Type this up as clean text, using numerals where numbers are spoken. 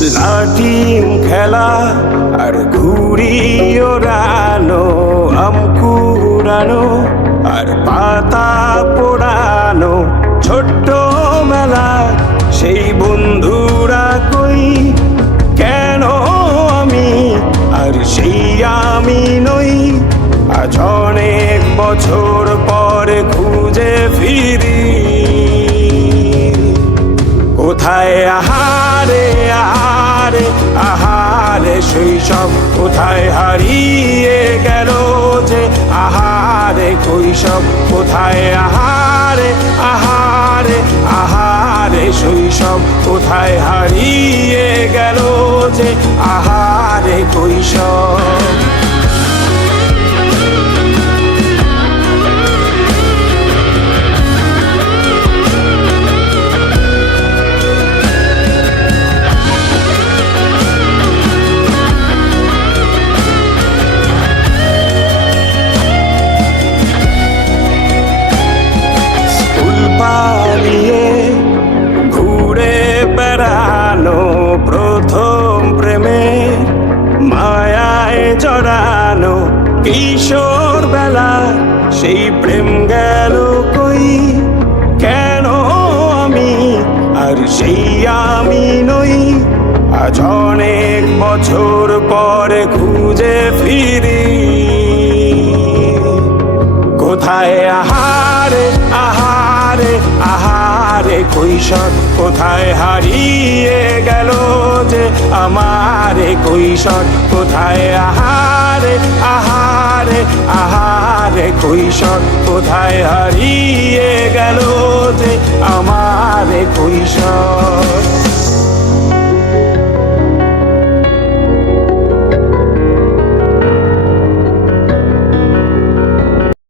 লাটিম খেলা আর ঘুড়ি ওড়ানো, আম কুড়ানো আর পাতা পোড়ানো, ছোট্ট মেলা সেই বন্ধুরা কই, কেন আমি আর সেই আমি নই। আজ অনেক বছর পরে খুঁজে ফিরি, কোথায় আহারে আহারে আহারে শৈশব, কোথায় হারিয়ে গেল যে আহারে কৈশব, কোথায় আহারে আহারে আহারে শৈশব, কোথায় হারিয়ে গেল যে আহারে কৈশব। পালিয়ে ঘুরে বেড়ানো, প্রথম প্রেমে মায়ায় জড়ানো, কিশোর বেলা সেই প্রেম গেল কই, কেন আমি আর সেই আমি নই। আজ অনেক বছর পরে খুঁজে ফিরি, কোথায় আহারে আহারে আহারে কৈশোর, কোথায় হারিয়ে গেল যে আমারে কৈশোর, কোথায় আহারে আহারে আহারে কৈশোর, কোথায় হারিয়ে গেল যে আমারে কৈশোর।